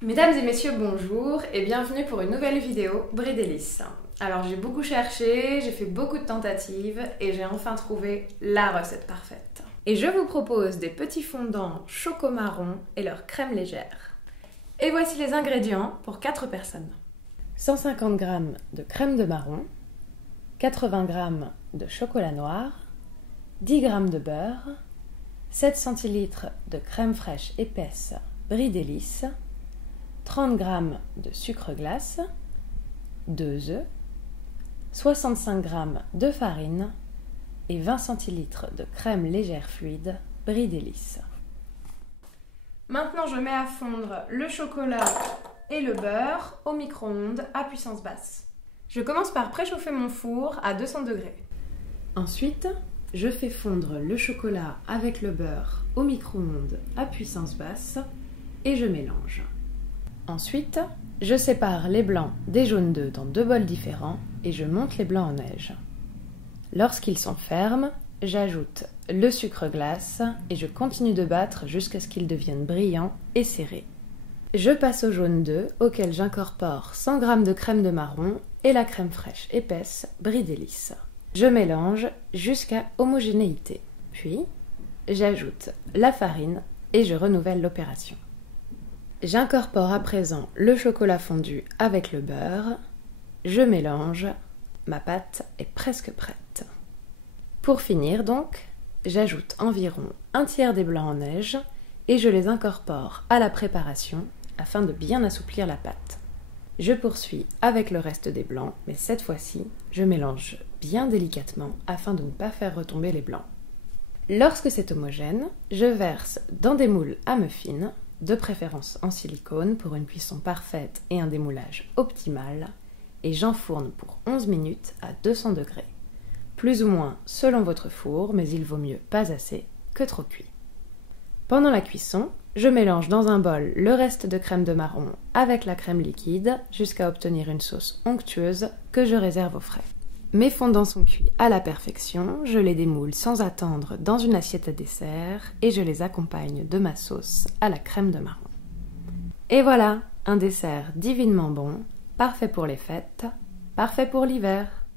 Mesdames et messieurs, bonjour et bienvenue pour une nouvelle vidéo Brie Délices. Alors j'ai beaucoup cherché, j'ai fait beaucoup de tentatives et j'ai enfin trouvé la recette parfaite. Et je vous propose des petits fondants choco marron et leur crème légère. Et voici les ingrédients pour 4 personnes. 150 g de crème de marron, 80 g de chocolat noir, 10 g de beurre, 7 centilitres de crème fraîche épaisse Brie Délices, 30 g de sucre glace, 2 œufs, 65 g de farine et 20 centilitres de crème légère fluide Brie Délices. Maintenant, je mets à fondre le chocolat et le beurre au micro-ondes à puissance basse. Je commence par préchauffer mon four à 200 degrés. Ensuite, je fais fondre le chocolat avec le beurre au micro-ondes à puissance basse et je mélange. Ensuite, je sépare les blancs des jaunes d'œufs dans 2 bols différents et je monte les blancs en neige. Lorsqu'ils sont fermes, j'ajoute le sucre glace et je continue de battre jusqu'à ce qu'ils deviennent brillants et serrés. Je passe aux jaunes d'œufs auxquels j'incorpore 100 g de crème de marron et la crème fraîche épaisse Brie Délices. Je mélange jusqu'à homogénéité. Puis, j'ajoute la farine et je renouvelle l'opération. J'incorpore à présent le chocolat fondu avec le beurre. Je mélange. Ma pâte est presque prête. Pour finir donc, j'ajoute environ un tiers des blancs en neige et je les incorpore à la préparation afin de bien assouplir la pâte. Je poursuis avec le reste des blancs, mais cette fois-ci, je mélange bien délicatement afin de ne pas faire retomber les blancs. Lorsque c'est homogène, je verse dans des moules à muffins, de préférence en silicone pour une cuisson parfaite et un démoulage optimal, et j'enfourne pour 11 minutes à 200 degrés. Plus ou moins selon votre four, mais il vaut mieux pas assez que trop cuit. Pendant la cuisson, je mélange dans un bol le reste de crème de marron avec la crème liquide jusqu'à obtenir une sauce onctueuse que je réserve au frais. Mes fondants sont cuits à la perfection, je les démoule sans attendre dans une assiette à dessert et je les accompagne de ma sauce à la crème de marron. Et voilà, un dessert divinement bon, parfait pour les fêtes, parfait pour l'hiver.